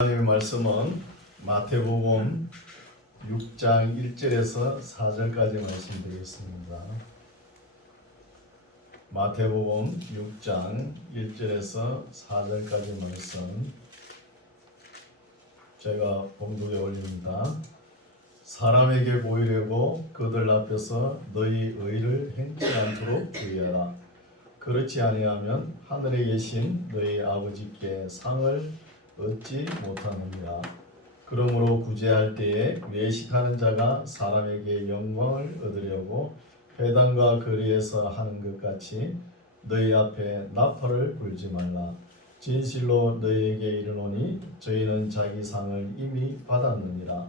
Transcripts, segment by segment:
하나님의 말씀은 마태복음 6장 1절에서 4절까지 말씀드리겠습니다. 마태복음 6장 1절에서 4절까지 말씀 제가 봉독에 올립니다. 사람에게 보이려고 그들 앞에서 너희 의를 행치 않도록 주의하라. 그렇지 아니하면 하늘에 계신 너희 아버지께 상을 얻지 못하느니라. 그러므로 구제할 때에 외식하는 자가 사람에게 영광을 얻으려고 회당과 거리에서 하는 것 같이 너희 앞에 나팔을 불지 말라. 진실로 너희에게 이르노니 저희는 자기 상을 이미 받았느니라.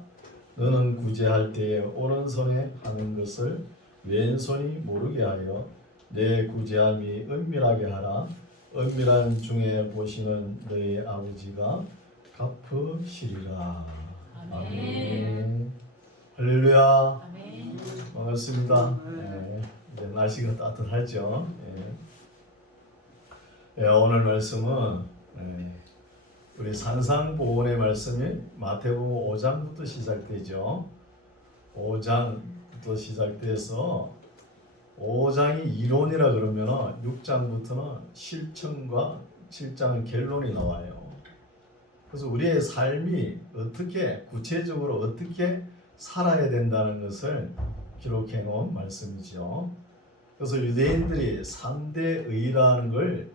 너는 구제할 때에 오른손에 하는 것을 왼손이 모르게 하여 내 구제함이 은밀하게 하라. 은밀한 중에 보시는 너희 아버지가 갚으시리라. 아멘. 할렐루야. 아멘. 반갑습니다. 이제 날씨가 따뜻하죠. 오늘 말씀은 우리 산상보훈의 말씀이 마태복음 5장부터 시작되죠. 5장부터 시작돼서 5장이 이론이라 그러면 6장부터는 실천과 7장은 결론이 나와요. 그래서 우리의 삶이 어떻게 구체적으로 어떻게 살아야 된다는 것을 기록해 놓은 말씀이죠. 그래서 유대인들이 3대 의라는 걸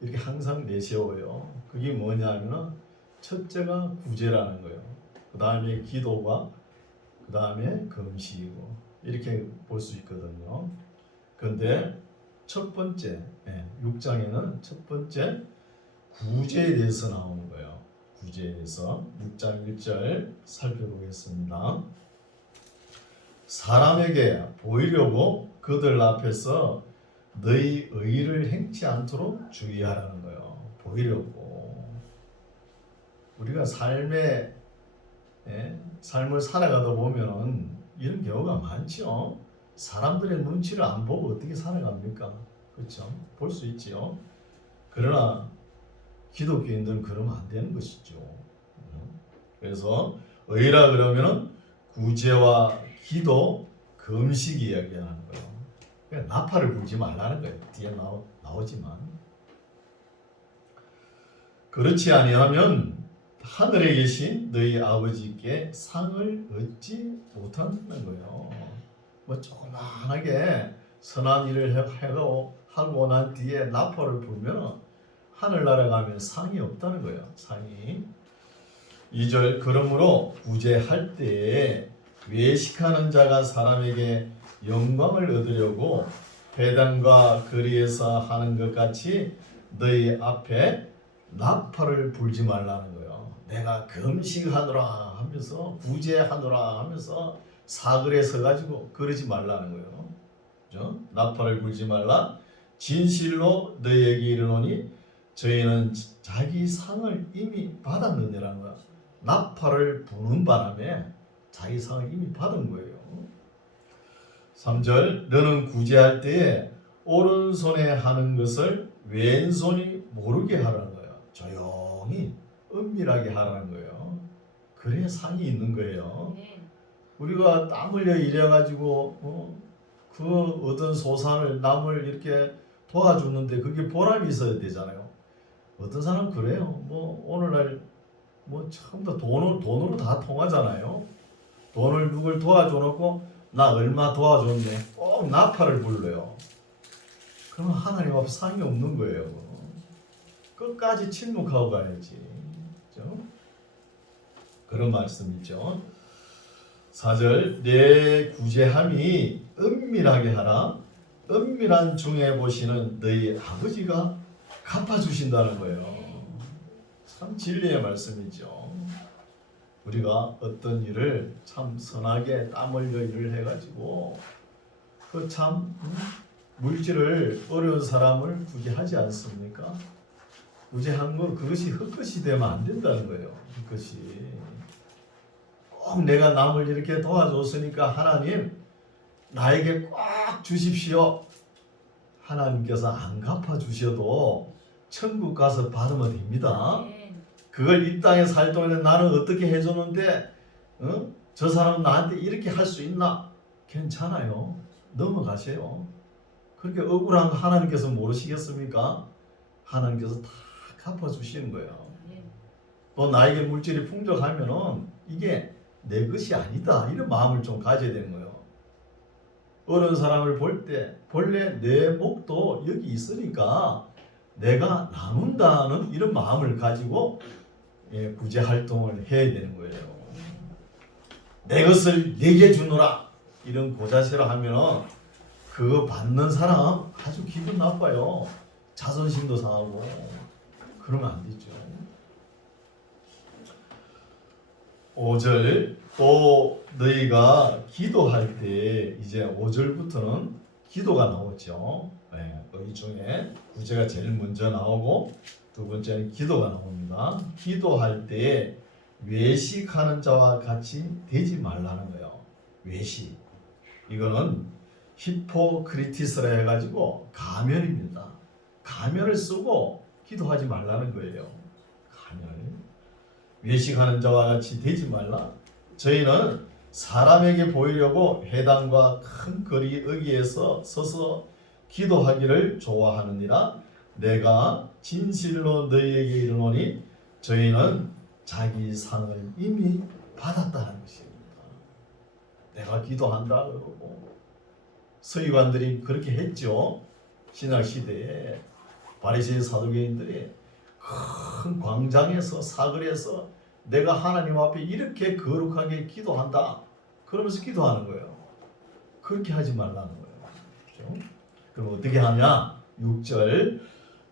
이렇게 항상 내세워요. 그게 뭐냐면 첫째가 구제라는 거예요. 그 다음에 기도가, 그 다음에 금식이고 이렇게 볼 수 있거든요. 그런데 첫 번째 6장에는 첫 번째 구제에 대해서 나오는 거예요. 구제에 대해서 6장 1절 살펴보겠습니다. 사람에게 보이려고 그들 앞에서 너희 의를 행치 않도록 주의하라는 거예요. 보이려고. 우리가 삶을 살아가다 보면은 이런 경우가 많죠. 사람들의 눈치를 안 보고 어떻게 살아갑니까? 그렇죠? 볼 수 있지요. 그러나 기독교인들은 그러면 안 되는 것이죠. 그래서 의라 그러면은 구제와 기도, 금식 이야기하는 거예요. 그러니까 나팔을 불지 말라는 거예요. 뒤에 나오지만. 그렇지 아니하면 하늘에 계신 너희 아버지께 상을 얻지 못하는 거예요. 뭐 조그만하게 선한 일을 하고 난 뒤에 나팔을 불면 하늘나라 가면 상이 없다는 거예요. 상이. 2절 그러므로 구제할 때에 외식하는 자가 사람에게 영광을 얻으려고 회당과 거리에서 하는 것 같이 너희 앞에 나팔을 불지 말라는 거예요. 내가 금식하노라 하면서 구제하노라 하면서 사글에 서가지고 그러지 말라는 거예요. 그죠? 나팔을 불지 말라. 진실로 너희에게 이르노니 저희는 자기 상을 이미 받았느니라는 거야. 나팔을 부는 바람에 자기 상을 이미 받은 거예요. 3절 너는 구제할 때에 오른손에 하는 것을 왼손이 모르게 하라는 거예요. 조용히 은밀하게 하라는 거예요. 그래야 상이 있는 거예요. 우리가 땀 흘려 일해가지고 그 얻은 소산을 남을 이렇게 도와주는데 그게 보람이 있어야 되잖아요. 어떤 사람 그래요. 뭐 오늘날 뭐 전부 다 돈으로 다 통하잖아요. 돈을 누굴 도와줘놓고 나 얼마 도와줬네. 꼭 나팔을 불러요. 그러면 하나님 앞에 상이 없는 거예요. 끝까지 침묵하고 가야지. 그렇죠? 그런 말씀이죠. 4절 내 구제함이 은밀하게 하라. 은밀한 중에 보시는 너희 아버지가 갚아주신다는 거예요. 참 진리의 말씀이죠. 우리가 어떤 일을 참 선하게 땀 흘려 일을 해가지고 그 참 물질을 어려운 사람을 구제하지 않습니까? 구제한 거 그것이 헛것이 되면 안 된다는 거예요. 헛것이. 꼭 내가 남을 이렇게 도와줬으니까 하나님 나에게 꽉 주십시오. 하나님께서 안 갚아주셔도 천국 가서 받으면 됩니다. 그걸 이 땅에 살 동안에 나는 어떻게 해줬는데 저 사람은 나한테 이렇게 할 수 있나? 괜찮아요. 넘어가세요. 그렇게 억울한 거 하나님께서 모르시겠습니까? 하나님께서 다 갚아주시는 거예요. 또 나에게 물질이 풍족하면은 이게 내 것이 아니다 이런 마음을 좀 가져야 되는 거예요. 어려운 사람을 볼 때 본래 내 목도 여기 있으니까 내가 나눈다는 이런 마음을 가지고 구제 활동을 해야 되는 거예요. 내 것을 내게 주노라 이런 고자세로 하면은 그거 받는 사람 아주 기분 나빠요. 자존심도 상하고 그러면 안 되죠. 5절 또 너희가 기도할 때 이제 5절부터는 기도가 나오죠. 이 중에 구제가 제일 먼저 나오고 두 번째는 기도가 나옵니다. 기도할 때 외식하는 자와 같이 되지 말라는 거예요. 외식. 이거는 히포크리티스라 해가지고 가면입니다. 가면을 쓰고 기도하지 말라는 거예요. 가면. 외식하는 자와 같이 되지 말라. 저희는 사람에게 보이려고 회당과 큰 거리 어귀에서 서서 기도하기를 좋아하느니라. 내가 진실로 너희에게 이르노니 저희는 자기 상을 이미 받았다는 것입니다. 내가 기도한다 그러고 서기관들이 그렇게 했죠. 신약 시대에 바리새인 사두개인들이 큰 광장에서 사거리에서 내가 하나님 앞에 이렇게 거룩하게 기도한다 그러면서 기도하는 거예요. 그렇게 하지 말라는 거예요. 그렇죠? 그럼 어떻게 하냐? 6절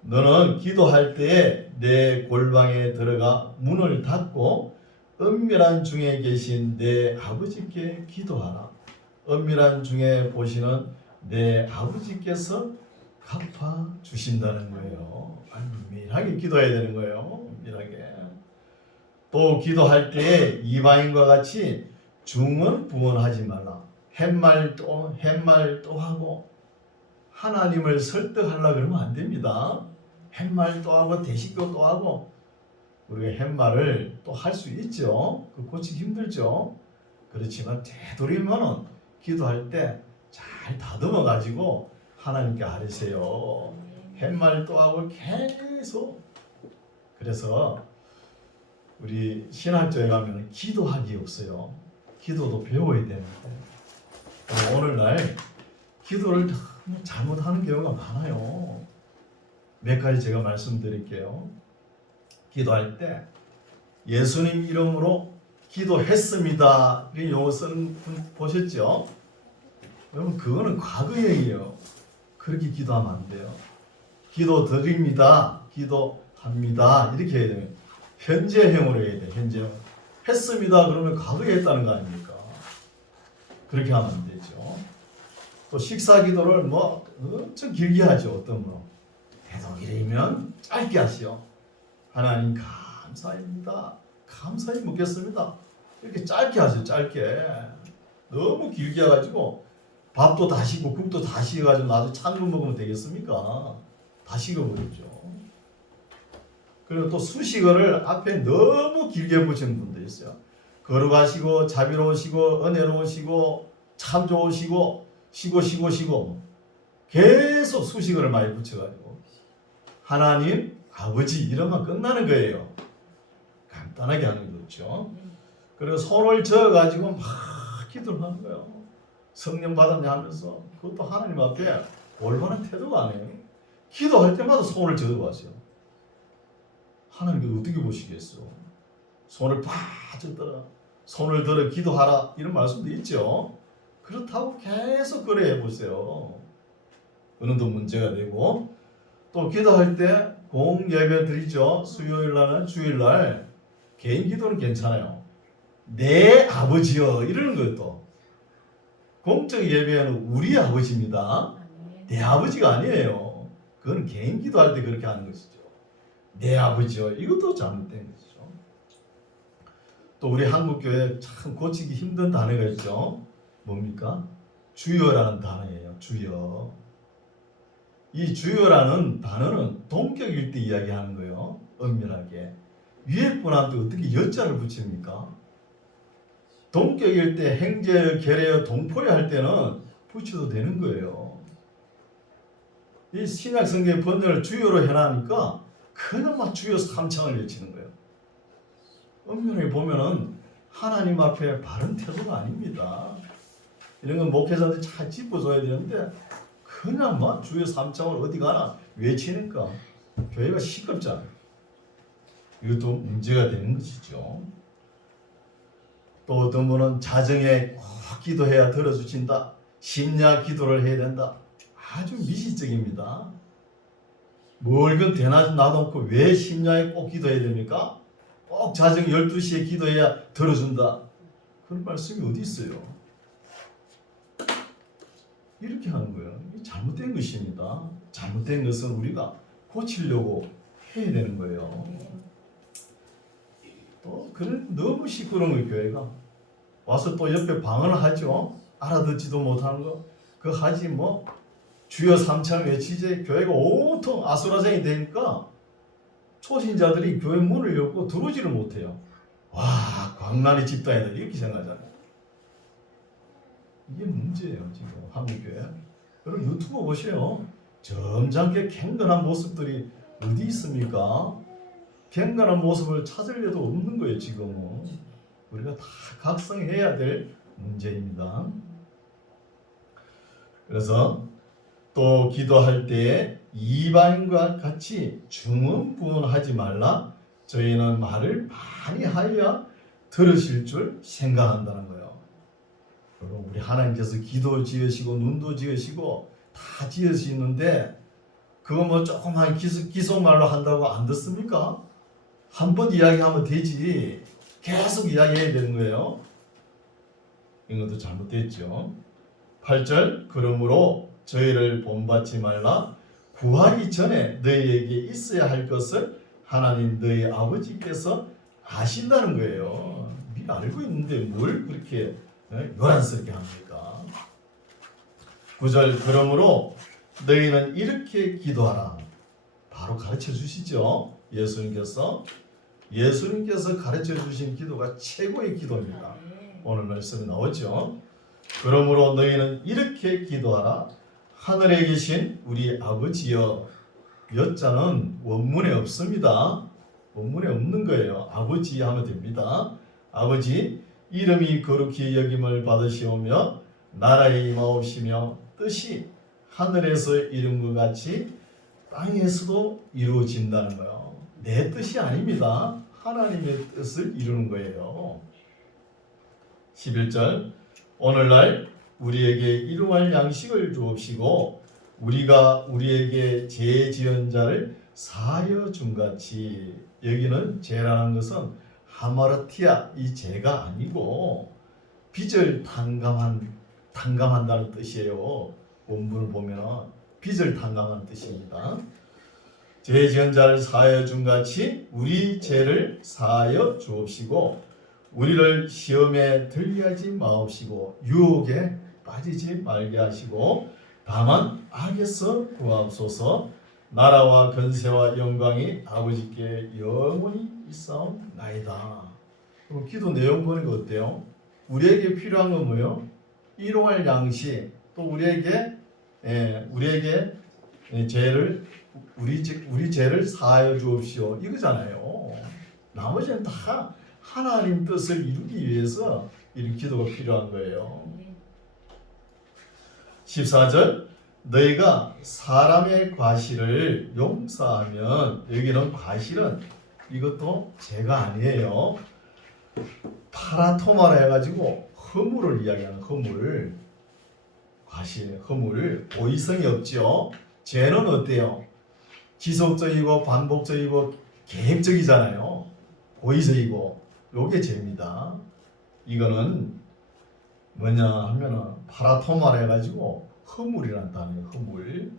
너는 기도할 때 내 골방에 들어가 문을 닫고 은밀한 중에 계신 내 아버지께 기도하라. 은밀한 중에 보시는 내 아버지께서 갚아 주신다는 거예요. 은밀하게 기도해야 되는 거예요. 은밀하게. 또 기도할 때 이방인과 같이 중언부언하지 말라. 햇말 또 하고 하나님을 설득하려고 그러면 안 됩니다. 햇말 또 하고 대식도 또 하고 우리가 햇말을 또 할 수 있죠. 그 고치기 힘들죠. 그렇지만 되도록이면 기도할 때 잘 다듬어 가지고 하나님께 아뢰세요. 햇말 또 하고 계속. 그래서 우리 신학교에 가면 기도학이 없어요. 기도도 배워야 되는데 오늘날 기도를 너무 잘못하는 경우가 많아요. 몇 가지 제가 말씀드릴게요. 기도할 때 예수님 이름으로 기도했습니다. 이 용어 쓰는 분 보셨죠? 여러분 그거는 과거예요. 그렇게 기도하면 안 돼요. 기도 드립니다. 기도합니다. 이렇게 해야 돼요. 현재형으로 해야 돼요. 현재형. 했습니다. 그러면 과거에 했다는 거 아닙니까? 그렇게 하면 안 되죠. 또 식사 기도를 뭐 엄청 길게 하죠. 어떤 분. 되도록이면 짧게 하시오. 하나님 감사합니다. 감사히 묻겠습니다. 이렇게 짧게 하세요. 짧게. 너무 길게 해가지고 밥도 다 식고 국도 다 식어가지고 나도 찬거 먹으면 되겠습니까? 다 식어버리죠. 그리고 또 수식어를 앞에 너무 길게 붙이는 분도 있어요. 거룩하시고 자비로우시고 은혜로우시고 참 좋으시고 시고 계속 수식어를 많이 붙여가지고 하나님 아버지 이러면 끝나는 거예요. 간단하게 하는 게 좋죠. 그리고 손을 저어가지고 막 기도를 하는 거예요. 성령 받았냐 하면서 그것도 하나님 앞에 올바른 태도가 아니에요. 기도할 때마다 손을 저어가세요. 하나님께 어떻게 보시겠어? 손을 바짝 들어 손을 들어 기도하라 이런 말씀도 있죠. 그렇다고 계속 그래 해보세요. 그런도 문제가 되고 또 기도할 때 공예배 드리죠. 수요일날은 주일날 개인 기도는 괜찮아요. 내 아버지여 이러는 것도 공적 예배는 우리 아버지입니다. 내 아버지가 아니에요. 그건 개인 기도할 때 그렇게 하는 것이죠. 내 아버지여 이것도 잘못된 것이죠. 또 우리 한국교회 참 고치기 힘든 단어가 있죠. 뭡니까? 주여라는 단어예요. 주여. 이 주여라는 단어는 동격일 때 이야기하는 거예요. 은밀하게. 위에 분한테 어떻게 여자를 붙입니까? 동격일 때 행제, 계례, 동포에 할 때는 붙여도 되는 거예요. 이 신약 성경 번역을 주요로 해놔니까 그냥 막 주요 3창을 외치는 거예요. 엄연히 보면은 하나님 앞에 바른 태도가 아닙니다. 이런 건 목회자들이 잘 짚어줘야 되는데 그냥 막 주요 3창을 어디 가나 외치니까 교회가 시끄럽잖아요. 이것도 문제가 되는 것이죠. 또 어떤 분은 자정에 꼭 기도해야 들어주신다. 심야 기도를 해야 된다. 아주 미시적입니다. 뭘건 대낮 놔놓고 왜 심야에 꼭 기도해야 됩니까? 꼭 자정 12시에 기도해야 들어준다. 그런 말씀이 어디 있어요? 이렇게 하는 거예요. 잘못된 것입니다. 잘못된 것은 우리가 고치려고 해야 되는 거예요. 또 그런 너무 시끄러운 거예요. 교회가 와서 또 옆에 방언을 하죠. 알아듣지도 못하는 거. 그 하지 뭐 주여 3창 외치지. 교회가 온통 아수라장이 되니까 초신자들이 교회 문을 열고 들어오지를 못해요. 와, 광란의 집단이다 이렇게 생각하잖아요. 이게 문제예요. 지금 한국교회. 여러분 유튜브 보세요. 점잖게 갱건한 모습들이 어디 있습니까? 갱건한 모습을 찾을 일도 없는 거예요. 지금은 우리가 다 각성해야 될 문제입니다. 그래서 또 기도할 때 이방인과 같이 중언부언하지 말라. 저희는 말을 많이 하여야 들으실 줄 생각한다는 거예요. 여러분 우리 하나님께서 기도 지으시고 눈도 지으시고 다 지으시는데 그거 뭐 조그만 기속말로 한다고 안 듣습니까? 한 번 이야기하면 되지 계속 이야기해야 되는 거예요. 이것도 잘못됐죠. 8절 그러므로 저희를 본받지 말라. 구하기 전에 너희에게 있어야 할 것을 하나님 너희 아버지께서 아신다는 거예요. 미리 알고 있는데 뭘 그렇게 요란스럽게 합니까? 9절 그러므로 너희는 이렇게 기도하라. 바로 가르쳐 주시죠. 예수님께서 가르쳐 주신 기도가 최고의 기도입니다. 오늘 말씀에 나오죠. 그러므로 너희는 이렇게 기도하라. 하늘에 계신 우리 아버지여. 여자는 원문에 없습니다. 원문에 없는 거예요. 아버지 하면 됩니다. 아버지 이름이 거룩히 여김을 받으시오며 나라에 임하옵시며 뜻이 하늘에서 이룬 것 같이 땅에서도 이루어진다는 거예요. 내 뜻이 아닙니다. 하나님의 뜻을 이루는 거예요. 11절 오늘날 우리에게 일용할 양식을 주옵시고 우리가 우리에게 죄 지은 자를 사하여 준같이. 여기는 죄라는 것은 하마르티아 이 죄가 아니고 빚을 탕감한다는 뜻이에요. 원문을 보면 빚을 탕감하는 뜻입니다. 죄 지은 자를 사하여 준같이 우리 죄를 사하여 주옵시고 우리를 시험에 들게 마옵시고 유혹에 빠지지 말게 하시고 다만 악에서 구하옵소서. 나라와 권세와 영광이 아버지께 영원히 있사옵나이다. 그럼 기도 내용 보니까 어때요? 우리에게 필요한 건 뭐예요? 일용할 양식, 또 우리에게 우리 죄를 사하여 주옵시오 이거잖아요. 나머지는 다 하나님 뜻을 이루기 위해서 이런 기도가 필요한 거예요. 14절 너희가 사람의 과실을 용서하면, 여기는 과실은 이것도 죄가 아니에요. 파라토마라 해가지고 허물을 이야기하는 허물, 과실, 허물, 고의성이 없죠. 죄는 어때요? 지속적이고 반복적이고 계획적이잖아요. 고의적이고 요게 죄입니다. 이거는 뭐냐 하면은 파라토마라 해가지고 허물이란 단어예요. 허물.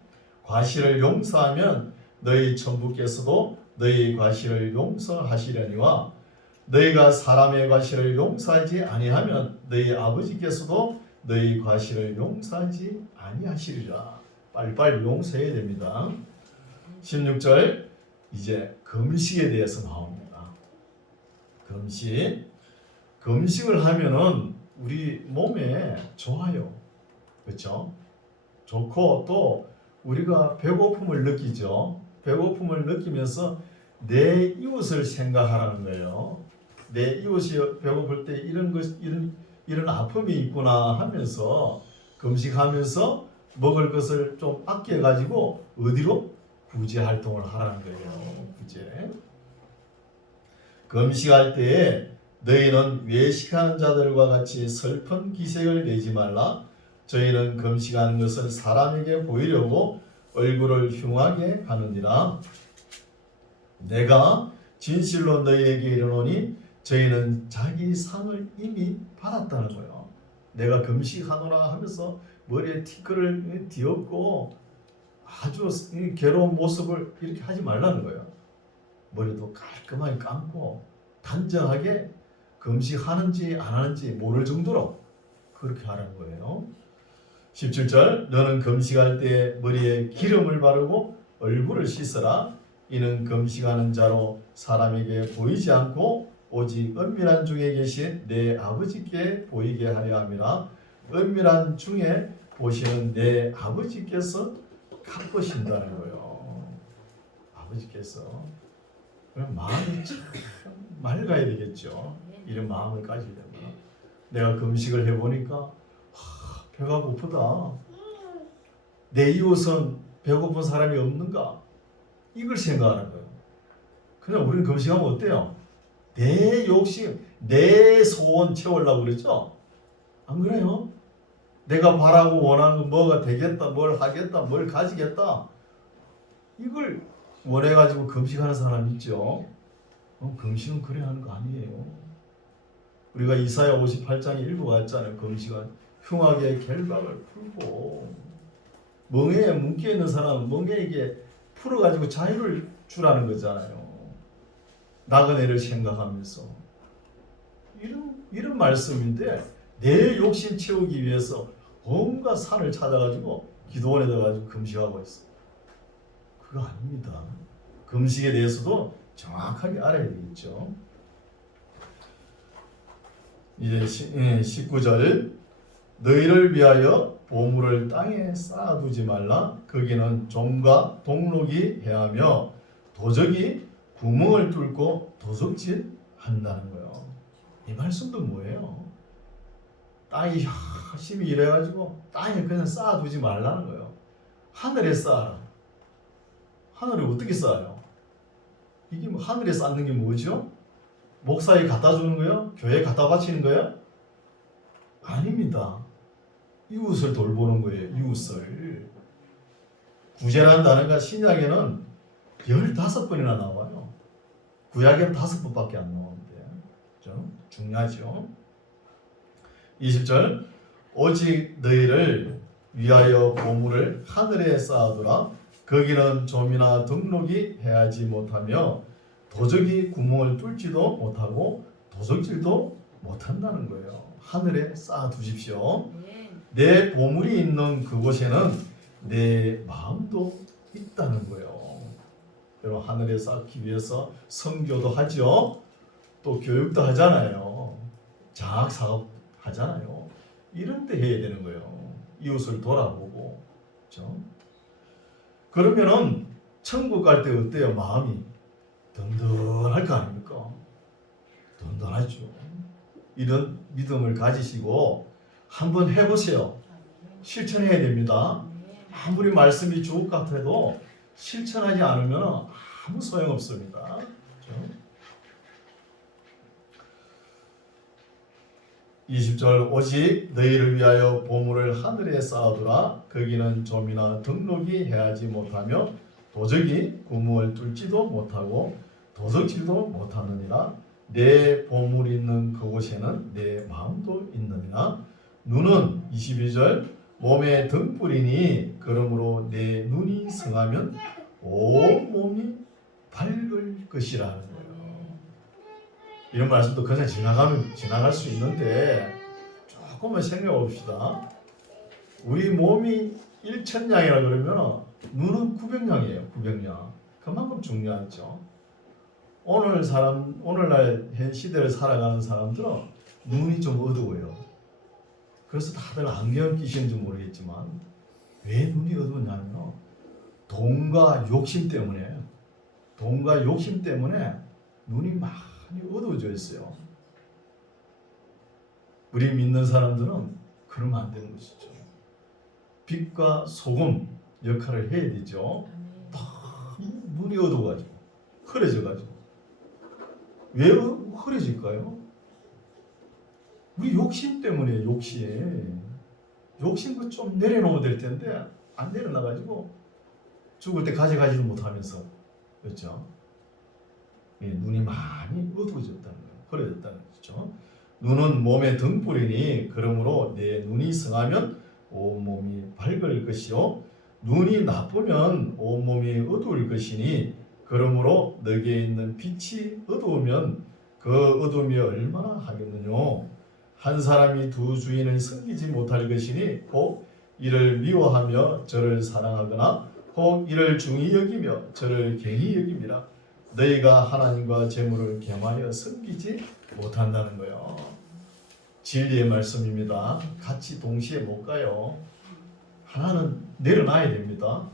과실을 용서하면 너희 천부께서도 너희 과실을 용서하시려니와 너희가 사람의 과실을 용서하지 아니하면 너희 아버지께서도 너희 과실을 용서하지 아니하시리라. 빨리빨리 용서해야 됩니다. 16절 이제 금식에 대해서 나옵니다. 금식을 하면은 우리 몸에 좋아요. 그렇죠? 좋고 또 우리가 배고픔을 느끼죠. 배고픔을 느끼면서 내 이웃을 생각하라는 거예요. 내 이웃이 배고플 때 이런 아픔이 있구나 하면서 금식하면서 먹을 것을 좀 아껴 가지고 어디로 구제 활동을 하라는 거예요. 구제. 금식할 때에 너희는 외식하는 자들과 같이 슬픈 기색을 내지 말라. 저희는 금식하는 것을 사람에게 보이려고 얼굴을 흉하게 하느니라. 내가 진실로 너희에게 이르노니 저희는 자기 상을 이미 받았다는 거예요. 내가 금식하노라 하면서 머리에 티끌을 뒤엎고 아주 괴로운 모습을 이렇게 하지 말라는 거예요. 머리도 깔끔하게 감고 단정하게 금식하는지 안 하는지 모를 정도로 그렇게 하라는 거예요. 17절 너는 금식할 때 머리에 기름을 바르고 얼굴을 씻어라. 이는 금식하는 자로 사람에게 보이지 않고 오직 은밀한 중에 계신 내 아버지께 보이게 하려 함이라. 은밀한 중에 보시는 내 아버지께서 갚으신다는 거예요. 아버지께서. 그럼 마음이 참 맑아야 되겠죠. 이런 마음을 가지게 되면 내가 금식을 해보니까 배가 고프다. 내 이웃은 배고픈 사람이 없는가? 이걸 생각하는 거예요. 그냥 우리는 금식하면 어때요? 내 욕심, 내 소원 채우려고 그러죠? 안 그래요? 내가 바라고 원하는 거 뭐가 되겠다, 뭘 하겠다, 뭘 가지겠다. 이걸 원해가지고 금식하는 사람 있죠? 금식은 그래야 하는 거 아니에요. 우리가 이사야 58장에 읽어봤잖아요. 금식은 흉하게 결박을 풀고 멍에에 묶여있는 사람은 멍에에게 풀어가지고 자유를 주라는 거잖아요. 나그네를 생각하면서 이런 말씀인데 내 욕심 채우기 위해서 온갖 산을 찾아가지고 기도원에 가가지고 금식하고 있어. 그거 아닙니다. 금식에 대해서도 정확하게 알아야 되겠죠. 이제 19절 너희를 위하여 보물을 땅에 쌓아두지 말라. 거기는 좀과 동록이 해하며 도적이 구멍을 뚫고 도적질 한다는 거예요. 이 말씀도 뭐예요? 땅이 열심히 일해가지고 땅에 그냥 쌓아두지 말라는 거예요. 하늘에 쌓아라. 하늘에 어떻게 쌓아요? 이게 뭐 하늘에 쌓는 게 뭐죠? 목사에 갖다 주는 거예요? 교회에 갖다 바치는 거예요? 아닙니다. 이웃을 돌보는 거예요. 이웃을. 구제라는 단어가 신약에는 15번이나 나와요. 구약에는 5번밖에 안 나오는데 그렇죠? 중요하죠. 20절 오직 너희를 위하여 보물을 하늘에 쌓아두라. 거기는 좀이나 등록이 해하지 못하며 도적이 구멍을 뚫지도 못하고 도적질도 못한다는 거예요. 하늘에 쌓아두십시오. 내 보물이 있는 그곳에는 내 마음도 있다는 거예요. 여러분 하늘에 쌓기 위해서 선교도 하죠. 또 교육도 하잖아요. 장학 사업 하잖아요. 이런 때 해야 되는 거예요. 이웃을 돌아보고. 그렇죠? 그러면은 천국 갈 때 어때요? 마음이 든든할 거 아닙니까? 든든하죠. 이런 믿음을 가지시고 한번 해보세요. 실천해야 됩니다. 아무리 말씀이 주옥 같아도 실천하지 않으면 아무 소용없습니다. 그렇죠? 20절 오직 너희를 위하여 보물을 하늘에 쌓아두라. 거기는 좀이나 등록이 해하지 못하며 도적이 구멍을 뚫지도 못하고 도적질도 못하느니라. 내 보물 있는 그곳에는 내 마음도 있느니라. 눈은 22절 몸에 등불이니 그러므로 내 눈이 성하면 온 몸이 밝을 것이라는 거예요. 이런 말씀도 그냥 지나갈 수 있는데 조금만 생각해 봅시다. 우리 몸이 1,000냥이라 그러면 눈은 900냥이에요. 900냥. 그만큼 중요하죠. 오늘날 현 시대를 살아가는 사람들은 눈이 좀 어두워요. 그래서 다들 안경 끼시는지 모르겠지만 왜 눈이 어두웠냐면 돈과 욕심 때문에 눈이 많이 어두워져 있어요. 우리 믿는 사람들은 그러면 안 되는 것이죠. 빛과 소금 역할을 해야 되죠. 너무 눈이 어두워가지고 흐려져가지고. 왜 흐려질까요? 우리 욕심 때문에. 욕심 좀 내려놓으면 될 텐데 안 내려놔가지고 죽을 때 가져가지도 못하면서, 그렇죠? 눈이 많이 어두워졌다는 거예요. 흐려졌다는 거죠. 눈은 몸의 등불이니 그러므로 내 눈이 성하면 온몸이 밝을 것이요 눈이 나쁘면 온몸이 어두울 것이니 그러므로 너희에 있는 빛이 어두우면 그 어둠이 얼마나 하겠느냐. 한 사람이 두 주인을 섬기지 못할 것이니 혹 이를 미워하며 저를 사랑하거나 혹 이를 중히 여기며 저를 경히 여김이라. 너희가 하나님과 재물을 겸하여 섬기지 못한다는 거예요. 진리의 말씀입니다. 같이 동시에 못 가요. 하나는 내려놔야 됩니다.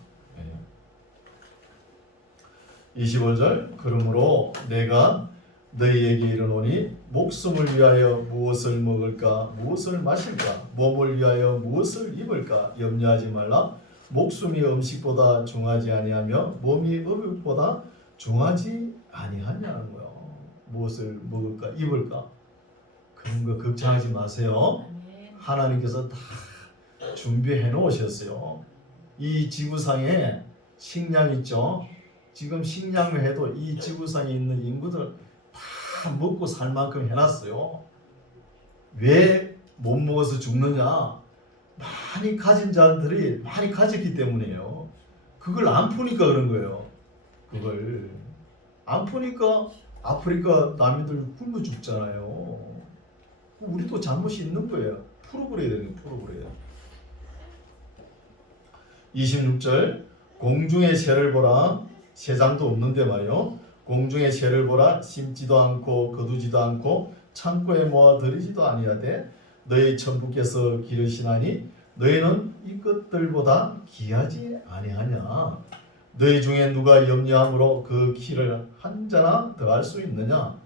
25절 그러므로 내가 너희에게 이르노니 목숨을 위하여 무엇을 먹을까 무엇을 마실까 몸을 위하여 무엇을 입을까 염려하지 말라. 목숨이 음식보다 중하지 아니하며 몸이 의복보다 중하지 아니하냐는 거예요. 무엇을 먹을까 입을까 그런 거 걱정하지 마세요. 하나님께서 다 준비해 놓으셨어요. 이 지구상에 식량 있죠. 지금 식량을 해도 이 지구상에 있는 인구들 다 먹고 살 만큼 해놨어요. 왜 못 먹어서 죽느냐? 많이 가진 자들이 많이 가졌기 때문이에요. 그걸 안 푸니까 그런 거예요. 그걸 안 푸니까 아프리카 난민들 굶어 죽잖아요. 우리도 잘못이 있는 거예요. 풀어버려야 되는 거예요. 풀어버려야. 26절 공중의 새를 보라. 새장도 없는데 말이요. 공중의 새를 보라. 심지도 않고 거두지도 않고 창고에 모아 들이지도 아니하되 너희 천부께서 기르시나니 너희는 이것들보다 귀하지 아니하냐. 너희 중에 누가 염려함으로 그 키를 한 자나 더할 수 있느냐.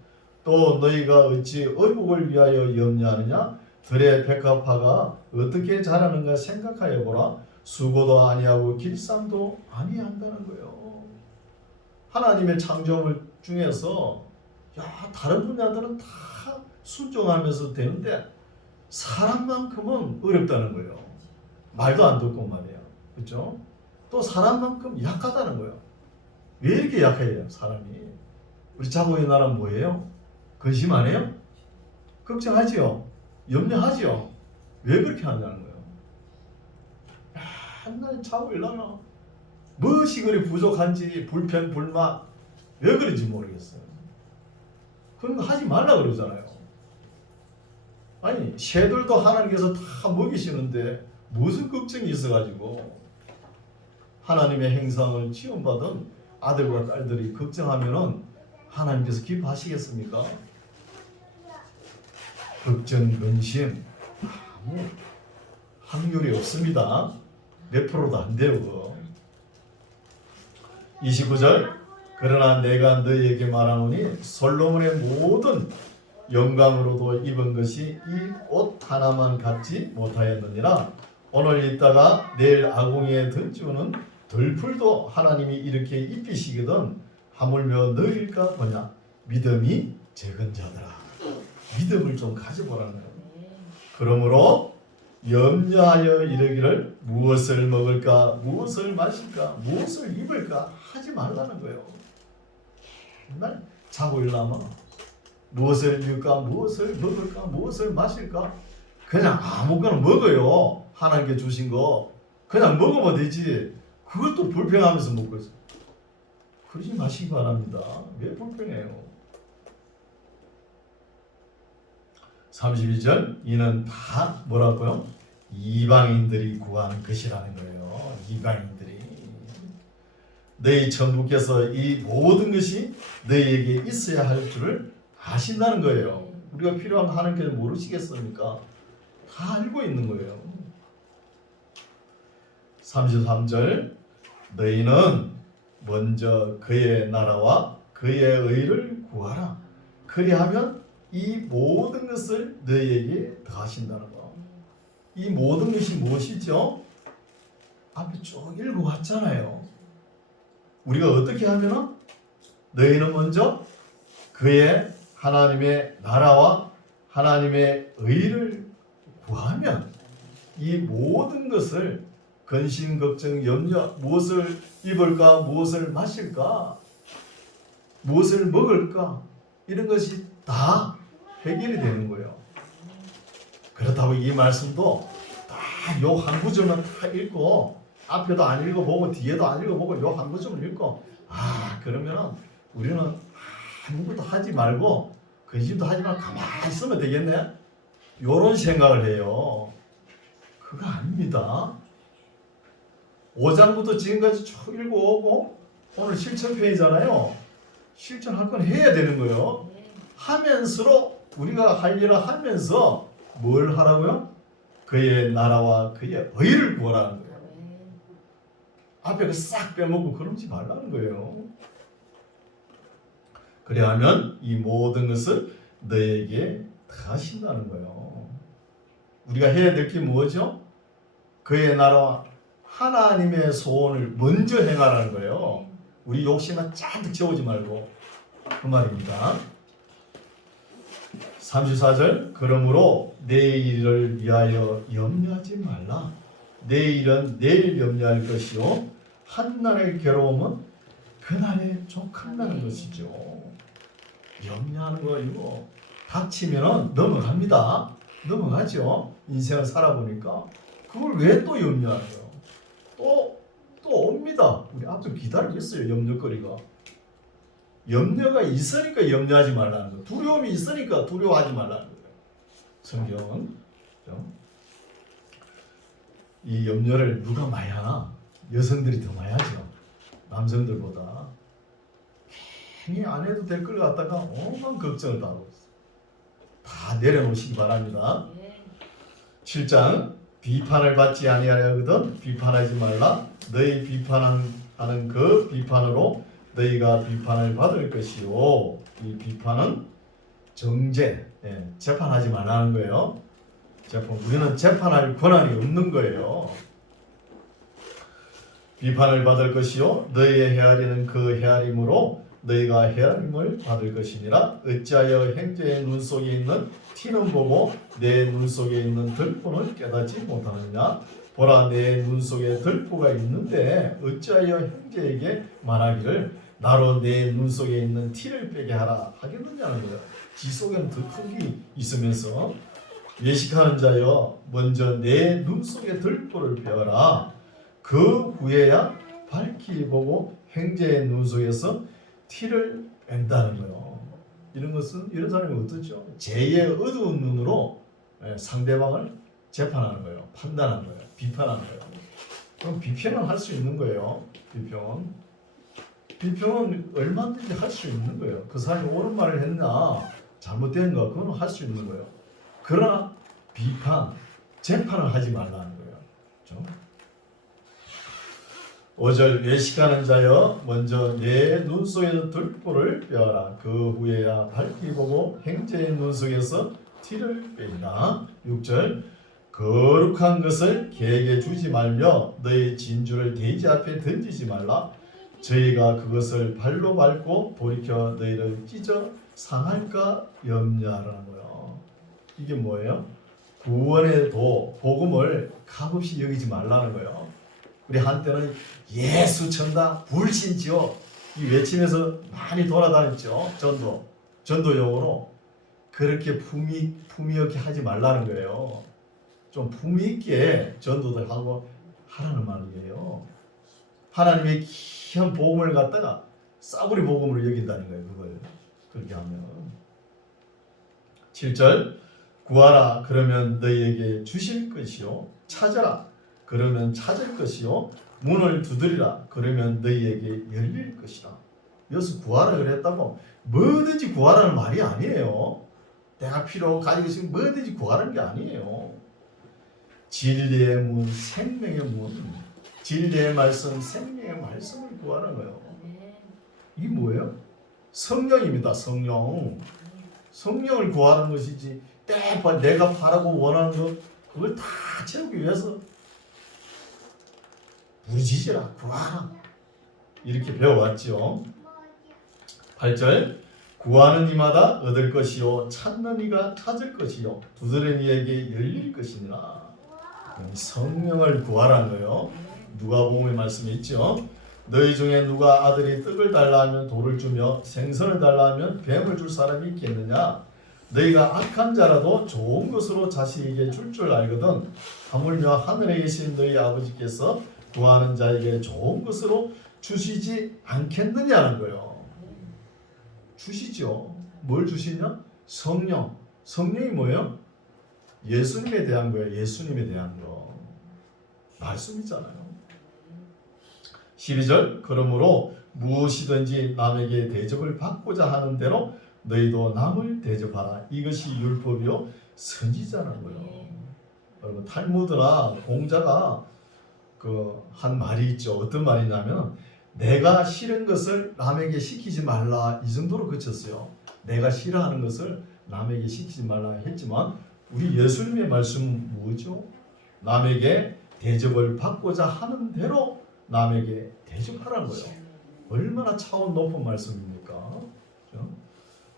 또 너희가 어찌 의복을 위하여 염려하느냐. 들의 백합화가 어떻게 자라는가 생각하여 보라. 수고도 아니하고 길쌈도 아니한다는 거예요. 하나님의 창조물 중에서 다른 분야들은 다 순종하면서 되는데 사람만큼은 어렵다는 거예요. 말도 안 듣고 말이에요. 그렇죠? 또 사람만큼 약하다는 거예요. 왜 이렇게 약해요, 사람이? 우리 자고 일어나면 뭐예요? 근심 안 해요? 걱정하지요? 염려하지요? 왜 그렇게 한다는 거예요? 한날 자고 일어나면 무엇이 그리 부족한지 불평, 불만 왜 그런지 모르겠어요. 그런 거 하지 말라 그러잖아요. 아니 새들도 하나님께서 다 먹이시는데 무슨 걱정이 있어가지고 하나님의 행상을 지원받은 아들과 딸들이 걱정하면은 하나님께서 기뻐하시겠습니까? 걱정, 근심 아무 확률이 없습니다. 몇 프로도 안 돼요. 29절 그러나 내가 너희에게 말하노니 솔로몬의 모든 영광으로도 입은 것이 이 옷 하나만 갖지 못하였느니라. 오늘 있다가 내일 아궁이에 던지우는 들풀도 하나님이 이렇게 입히시거든 하물며 너희일까 보냐. 믿음이 적은 자들아. 믿음을 좀 가져보라는 거예요. 그러므로 염려하여 이르기를 무엇을 먹을까 무엇을 마실까 무엇을 입을까 하지 말라는 거예요. 맨날 자고 일어나면 무엇을 입을까 무엇을 먹을까 무엇을 마실까 그냥 아무거나 먹어요. 하나님께 주신 거 그냥 먹으면 되지. 그것도 불평하면서 먹고 있어. 그러지 마시기 바랍니다. 왜 불평해요? 32절 이는 다 뭐라고요? 이방인들이 구하는 것이라는 거예요. 이방인들이 너희 천부께서 이 모든 것이 너희에게 있어야 할 줄을 아신다는 거예요. 우리가 필요한 거 하는 게 모르시겠습니까? 다 알고 있는 거예요. 33절 너희는 먼저 그의 나라와 그의 의를 구하라. 그리하면 이 모든 것을 너희에게 더하신다는 거. 이 모든 것이 무엇이죠? 앞에 쭉 읽어왔잖아요. 우리가 어떻게 하면은 너희는 먼저 그의 하나님의 나라와 하나님의 의를 구하면 이 모든 것을 근심, 걱정, 염려, 무엇을 입을까, 무엇을 마실까, 무엇을 먹을까 이런 것이 다 해결이 되는 거예요. 그렇다고 이 말씀도 다 요 한 구절만 다 읽고 앞에도 안 읽어보고 뒤에도 안 읽어보고 요 한 구절을 읽고 그러면은 우리는 아무것도 하지 말고 근심도 하지 말고 가만히 있으면 되겠네? 요런 생각을 해요. 그거 아닙니다. 5장부터 지금까지 쭉 읽어오고 오늘 실천편이잖아요. 실천할 건 해야 되는 거예요. 하면서로 우리가 할 일을 하면서 뭘 하라고요? 그의 나라와 그의 의를 구하라는 거예요. 앞에 그 싹 빼먹고 그러지 말라는 거예요. 그래야 하면 이 모든 것을 너에게 더하신다는 거예요. 우리가 해야 될 게 뭐죠? 그의 나라와 하나님의 소원을 먼저 행하라는 거예요. 우리 욕심만 잔뜩 채우지 말고 그 말입니다. 34절 그러므로 내일을 위하여 염려하지 말라. 내일은 내일 염려할 것이요 한날의 괴로움은 그날에 족한다는 것이죠. 염려하는 거 이거 닥치면 넘어갑니다. 넘어가죠. 인생을 살아보니까 그걸 왜 또 염려하죠? 또 옵니다. 우리 앞에 기다리고 있어요. 염려거리가. 염려가 있으니까 염려하지 말라는 거예요. 두려움이 있으니까 두려워하지 말라는 거예요. 성경은 이 염려를 누가 많이 하나? 여성들이 더 많이 하죠. 남성들보다. 괜히 안 해도 될 걸 갖다가 온갖 걱정을 다 하고 있어요. 다 내려놓으시기 바랍니다. 7장 비판을 받지 아니하려거든 비판하지 말라. 너희 비판하는 그 비판으로 너희가 비판을 받을 것이요. 이 비판은 정죄, 재판하지 말라는 거예요. 우리는 재판할 권한이 없는 거예요. 비판을 받을 것이요 너희의 헤아리는 그 헤아림으로 너희가 헤아림을 받을 것이니라. 어찌하여 형제의 눈 속에 있는 티는 보고 내 눈 속에 있는 들보는 깨닫지 못하느냐. 보라 내 눈 속에 들보가 있는데 어찌하여 형제에게 말하기를 나로 내 눈 속에 있는 티를 빼게 하라 하겠느냐는 거예요. 지 속에는 더 큰 게 있으면서 외식하는 자여 먼저 내 눈 속에 들보를 빼어라. 그 후에야 밝히 보고 형제의 눈 속에서 티를 뺀다는 거예요. 이런 사람이 어떻죠? 제2의 어두운 눈으로 상대방을 재판하는 거예요. 판단하는 거예요. 비판하는 거예요. 그럼 비평은 할 수 있는 거예요. 비평은 얼마든지 할 수 있는 거예요. 그 사람이 옳은 말을 했나 잘못된가 그건 할 수 있는 거예요. 그러나 비판, 재판을 하지 말라는 거예요. 그렇죠? 5절 외식하는 자여 먼저 내 눈 속에서 들보를 빼어라. 그 후에야 밝히 보고 형제의 눈 속에서 티를 빼이라. 6절 거룩한 것을 개에게 주지 말며 너희 진주를 돼지 앞에 던지지 말라. 저희가 그것을 발로 밟고 돌이켜 너희를 찢어 상할까 염려하라는 거예요. 이게 뭐예요? 구원의 도, 복음을 값없이 여기지 말라는 거예요. 우리 한때는 예수 천당 불신지요 이 외치면서 많이 돌아다녔죠. 전도 용어로. 그렇게 품위 없게 하지 말라는 거예요. 좀 품위 있게 전도들 하고 하라는 말이에요. 하나님의 귀한 복음을 갖다가 싸구려 복음으로 여긴다는 거예요. 그걸 그렇게 하면. 7절 구하라 그러면 너희에게 주실 것이요 찾아라 그러면 찾을 것이요 문을 두드리라. 그러면 너희에게 열릴 것이라. 여기서 구하라 그랬다고 뭐든지 구하라는 말이 아니에요. 내가 필요 가지고 있으면 뭐든지 구하라는 게 아니에요. 진리의 문, 생명의 문, 진리의 말씀, 생명의 말씀을 구하는 거예요. 이게 뭐예요? 성령입니다. 성령. 성령을 구하는 것이지 내가 바라고 원하는 것 그걸 다 채우기 위해서 부르짖으라 구하라 이렇게 배워왔죠. 8절 구하는 이마다 얻을 것이요 찾는 이가 찾을 것이요 두드리는 이에게 열릴 것이니라. 성령을 구하라는 거예요. 누가복음의 말씀이 있죠. 너희 중에 누가 아들이 떡을 달라 하면 돌을 주며 생선을 달라 하면 뱀을 줄 사람이 있겠느냐. 너희가 악한 자라도 좋은 것으로 자식에게 줄 알거든 하물며 하늘에 계신 너희 아버지께서 구하는 자에게 좋은 것으로 주시지 않겠느냐는 거예요. 주시죠. 뭘 주시냐? 성령. 성령이 뭐예요? 예수님에 대한 거예요. 예수님에 대한 거. 말씀이잖아요. 12절 그러므로 무엇이든지 남에게 대접을 받고자 하는 대로 너희도 남을 대접하라. 이것이 율법이요 선지자라는 거예요. 여러분 탈무드나 공자가 한 말이 있죠. 어떤 말이냐면 내가 싫은 것을 남에게 시키지 말라 이 정도로 그쳤어요. 내가 싫어하는 것을 남에게 시키지 말라 했지만 우리 예수님의 말씀은 뭐죠? 남에게 대접을 받고자 하는 대로 남에게 대접하라는 거예요. 얼마나 차원 높은 말씀입니까?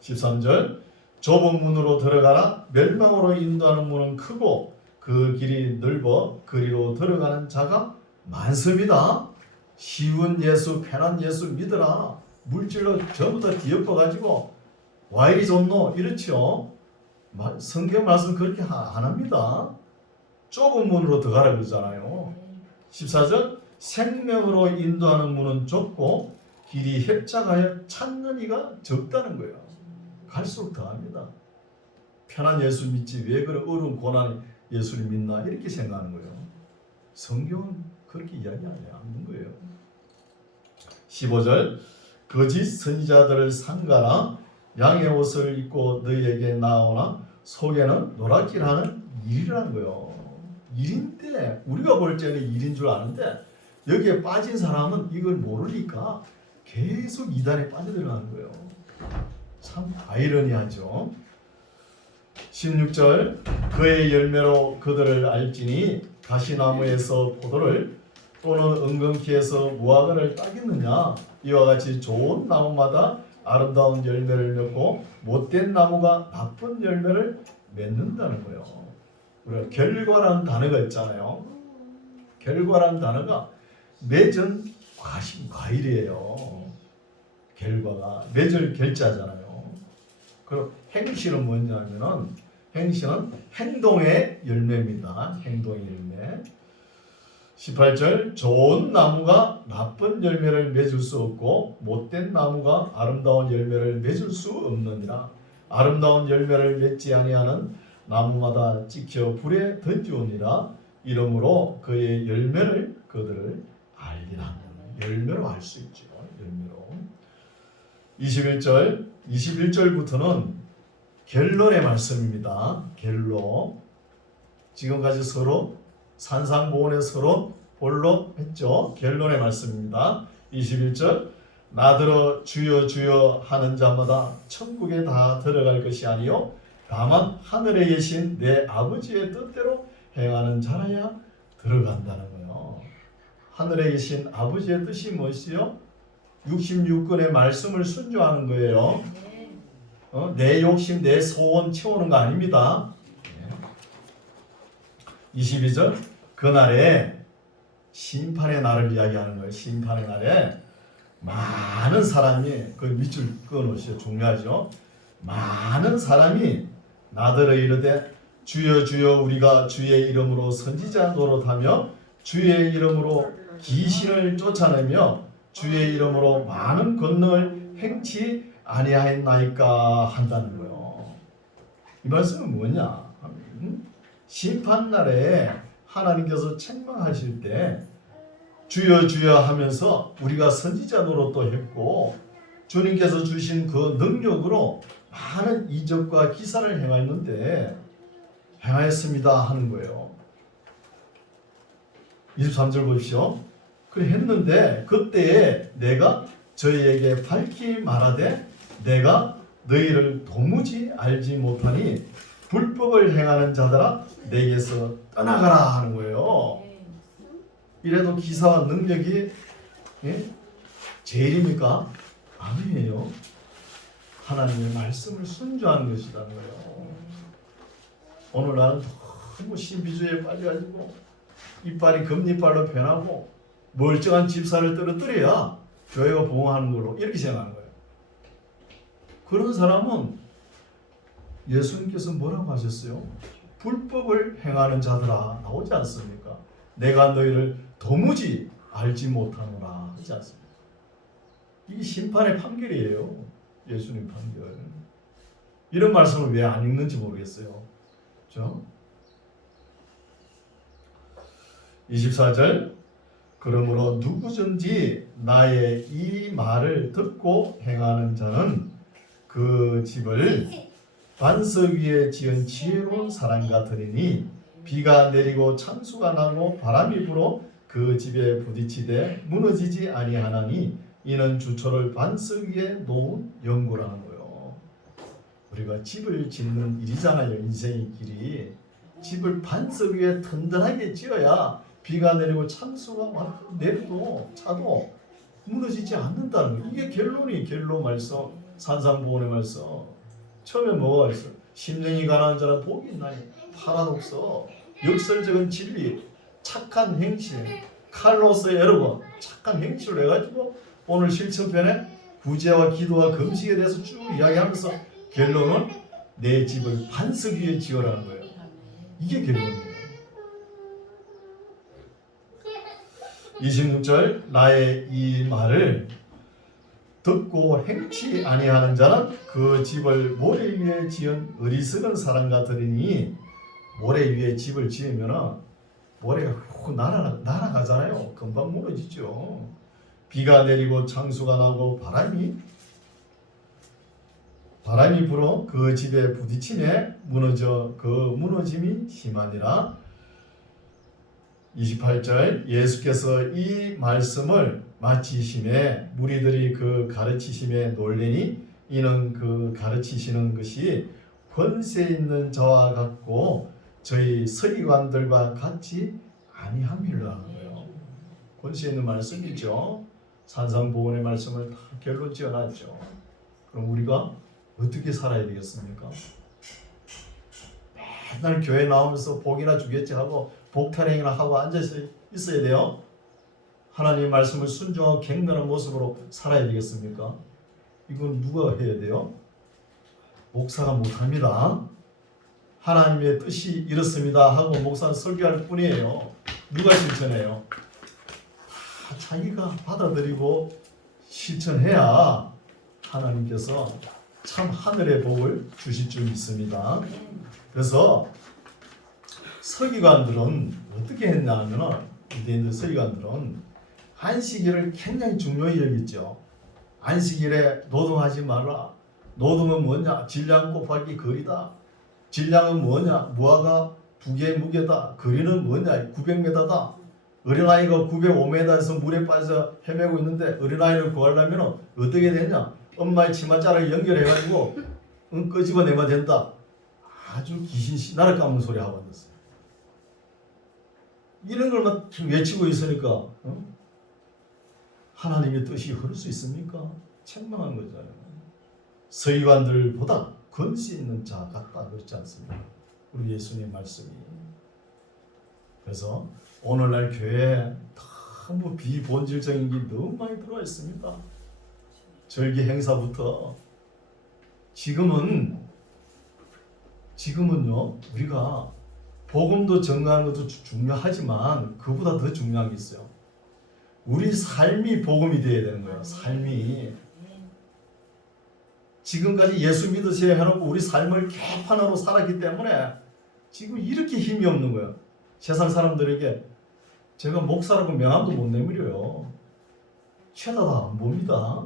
13절 좁은 문으로 들어가라. 멸망으로 인도하는 문은 크고 그 길이 넓어 그리로 들어가는 자가 많습니다. 쉬운 예수 편한 예수 믿으라. 물질로 전부 다 뒤엎어가지고 와 이리 좋노 이렇죠. 성경 말씀 그렇게 안 합니다. 좁은 문으로 들어가라 그러잖아요. 14절 생명으로 인도하는 문은 좁고 길이 협착하여 찾는 이가 적다는 거예요. 갈수록 더합니다. 편한 예수 믿지 왜 그런 어려운 고난의 예수를 믿나 이렇게 생각하는 거예요. 성경은 그렇게 이야기하지 않는 거예요. 15절 거짓 선지자들을 삼가라. 양의 옷을 입고 너희에게 나오나 속에는 노랗기라는 일이라는 거예요. 일인데 우리가 볼 때는 일인 줄 아는데 여기에 빠진 사람은 이걸 모르니까 계속 이단에 빠져들어가는 거예요. 참 아이러니하죠. 16절 그의 열매로 그들을 알지니 가시나무에서 포도를 또는 은근키에서 무화과를 따겠느냐. 이와 같이 좋은 나무마다 아름다운 열매를 맺고 못된 나무가 나쁜 열매를 맺는다는 거예요. 우리가 결과라는 단어가 있잖아요. 결과라는 단어가 맺은 과일이에요. 결과가 맺을 결자잖아요. 그리고 행실은 뭐냐면은 행실은 행동의 열매입니다. 행동의 열매. 18절 좋은 나무가 나쁜 열매를 맺을 수 없고 못된 나무가 아름다운 열매를 맺을 수 없느니라. 아름다운 열매를 맺지 아니하는 나무마다 찍혀 불에 던지오니라. 이러므로 그의 열매를 그들을 알리라. 열매로 알 수 있죠. 열매로. 21절부터는 결론의 말씀입니다. 결론. 지금까지 서로 산상보온에 서로 볼로 했죠. 결론의 말씀입니다. 21절 나더러 주여 주여 하는 자마다 천국에 다 들어갈 것이 아니요 다만 하늘에 계신 내 아버지의 뜻대로 행하는 자라야 들어간다는 거예요. 하늘에 계신 아버지의 뜻이 무엇이요? 66권의 말씀을 순종하는 거예요. 내 욕심, 내 소원 채우는 거 아닙니다. 22절 그날에 심판의 날을 이야기하는 거예요. 심판의 날에 많은 사람이 그 밑줄 그어놓으시죠. 중요하죠. 많은 사람이 나더러 이르되 주여 주여 우리가 주의 이름으로 선지자 노릇하며 주의 이름으로 귀신을 쫓아내며 주의 이름으로 많은 권능을 행치 아니하였나이까 한다는 거예요. 이 말씀은 뭐냐? 심판날에 하나님께서 책망하실 때 주여 주여 하면서 우리가 선지자 노릇도 했고 주님께서 주신 그 능력으로 많은 이적과 기사를 행하였습니다 하는 거예요. 23절 보십시오. 그래 했는데 그때에 내가 저희에게 밝히 말하되 내가 너희를 도무지 알지 못하니 불법을 행하는 자들아 내게서 떠나가라 하는 거예요. 이래도 기사와 능력이 제일입니까? 아니에요. 하나님의 말씀을 순종하는 것이라는 거예요. 오늘 나는 너무 신비주의에 빠져가지고 이빨이 금리빨로 변하고 멀쩡한 집사를 떨어뜨려야 교회가 부흥하는 걸로 이렇게 생각하는 거예요. 그런 사람은 예수님께서 뭐라고 하셨어요? 불법을 행하는 자들아 나오지 않습니까? 내가 너희를 도무지 알지 못하노라 하지 않습니까? 이게 심판의 판결이에요. 예수님 판결. 이런 말씀을 왜 안 읽는지 모르겠어요. 그렇죠? 24절 그러므로 누구든지 나의 이 말을 듣고 행하는 자는 그 집을 반석 위에 지은 지혜로운 사람 같으리니 비가 내리고 창수가 나고 바람이 불어 그 집에 부딪히되 무너지지 아니하나니 이는 주초를 반석 위에 놓은 연고라는 거예요. 우리가 집을 짓는 일이잖아요. 인생의 길이. 집을 반석 위에 든든하게 지어야 비가 내리고 창수가 내려도 차도 무너지지 않는다는 거예요. 이게 결론 말씀. 산상보훈의 말씀. 처음에 뭐가 있어? 심령이 가난한 자는 복이 있나니. 파라독스. 역설적인 진리. 착한 행실. 칼로스의 여러분. 착한 행실을 해가지고 오늘 실천편에 구제와 기도와 금식에 대해서 쭉 이야기하면서 결론은 내 집을 반석 위에 지어라는 거예요. 이게 결론이에요. 26절 나의 이 말을 듣고 행치 아니하는 자는 그 집을 모래 위에 지은 어리석은 사람 같으리니 모래 위에 집을 지으면 모래가 훅 날아가잖아요. 금방 무너지죠. 비가 내리고 창수가 나고 바람이 불어 그 집에 부딪히매 그 무너짐이 심하니라. 28절 예수께서 이 말씀을 마치심에 무리들이 그 가르치심에 놀래니 이는 그 가르치시는 것이 권세 있는 자와 같고 저희 서기관들과 같이 아니함이라는 거예요. 권세 있는 말씀이죠. 산상보훈의 말씀을 다 결론 지어놨죠. 그럼 우리가 어떻게 살아야 되겠습니까? 맨날 교회 나오면서 복이나 주겠지 하고 복탈행이나 하고 앉아서 있어야 돼요? 하나님의 말씀을 순종하고 갱단한 모습으로 살아야 되겠습니까? 이건 누가 해야 돼요? 목사가 못합니다. 하나님의 뜻이 이렇습니다 하고 목사는 설교할 뿐이에요. 누가 실천해요? 다 자기가 받아들이고 실천해야 하나님께서 참 하늘의 복을 주실 줄 믿습니다. 그래서 서기관들은 어떻게 했냐 하면 유대인들 서기관들은 안식일을 굉장히 중요히 여겼죠. 안식일에 노동하지 마라. 노동은 뭐냐? 질량 곱하기 거리다. 질량은 뭐냐? 무화과 2개 무게다. 거리는 뭐냐? 900m다. 어린아이가 905m에서 물에 빠져 헤매고 있는데 어린아이를 구하려면 어떻게 되냐? 엄마의 치마자락에 연결해가지고 끄집어내면 된다. 아주 귀신 나를 까먹는 소리 하고 앉았어요. 이런 걸 막 외치고 있으니까 하나님의 뜻이 흐를 수 있습니까? 책망한 거잖아요. 서기관들보다 권세 있는 자 같다 그렇지 않습니까? 우리 예수님 말씀이. 그래서 오늘날 교회에 너무 비본질적인 게 너무 많이 들어와 있습니다. 절기 행사부터 지금은요 우리가 복음도 전가하는 것도 중요하지만 그보다 더 중요한 게 있어요. 우리 삶이 복음이 되어야 되는 거예요. 삶이. 지금까지 예수 믿으세요 해놓고 우리 삶을 개판으로 살았기 때문에 지금 이렇게 힘이 없는 거예요. 세상 사람들에게 제가 목사라고 명함도 못 내밀어요. 쳐다도 안 봅니다.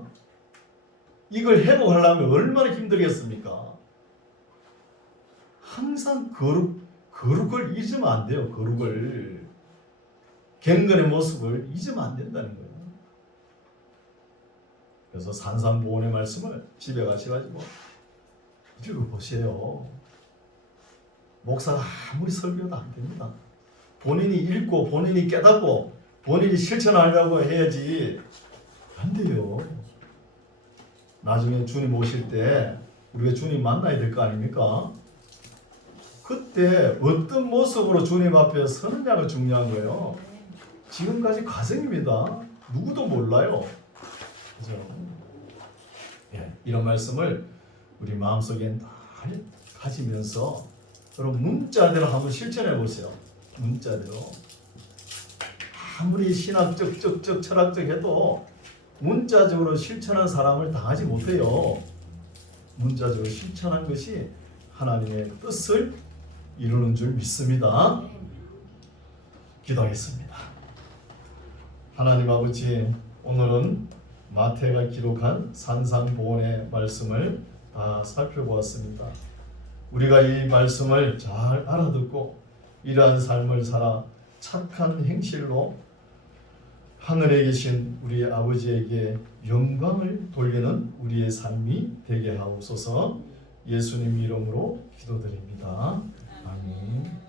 이걸 회복하려면 얼마나 힘들겠습니까? 항상 거룩을 잊으면 안 돼요. 거룩을. 경건의 모습을 잊으면 안 된다는 거예요. 그래서 산상보훈의 말씀을 집에 가셔가지고 읽어보세요. 목사가 아무리 설교도 안 됩니다. 본인이 읽고 본인이 깨닫고 본인이 실천하려고 해야지 안 돼요. 나중에 주님 오실 때 우리가 주님 만나야 될 거 아닙니까? 그때 어떤 모습으로 주님 앞에 서느냐가 중요한 거예요. 지금까지 과정입니다. 누구도 몰라요. 그죠? 예, 이런 말씀을 우리 마음속에 잘 가지면서 여러분 문자대로 한번 실천해 보세요. 문자대로. 아무리 신학적, 철학적 해도 문자적으로 실천한 사람을 당하지 못해요. 문자적으로 실천한 것이 하나님의 뜻을 이루는 줄 믿습니다. 기도하겠습니다. 하나님 아버지, 오늘은 마태가 기록한 산상보훈의 말씀을 다 살펴보았습니다. 우리가 이 말씀을 잘 알아듣고 이러한 삶을 살아 착한 행실로 하늘에 계신 우리 아버지에게 영광을 돌리는 우리의 삶이 되게 하옵소서. 예수님 이름으로 기도드립니다. 아멘.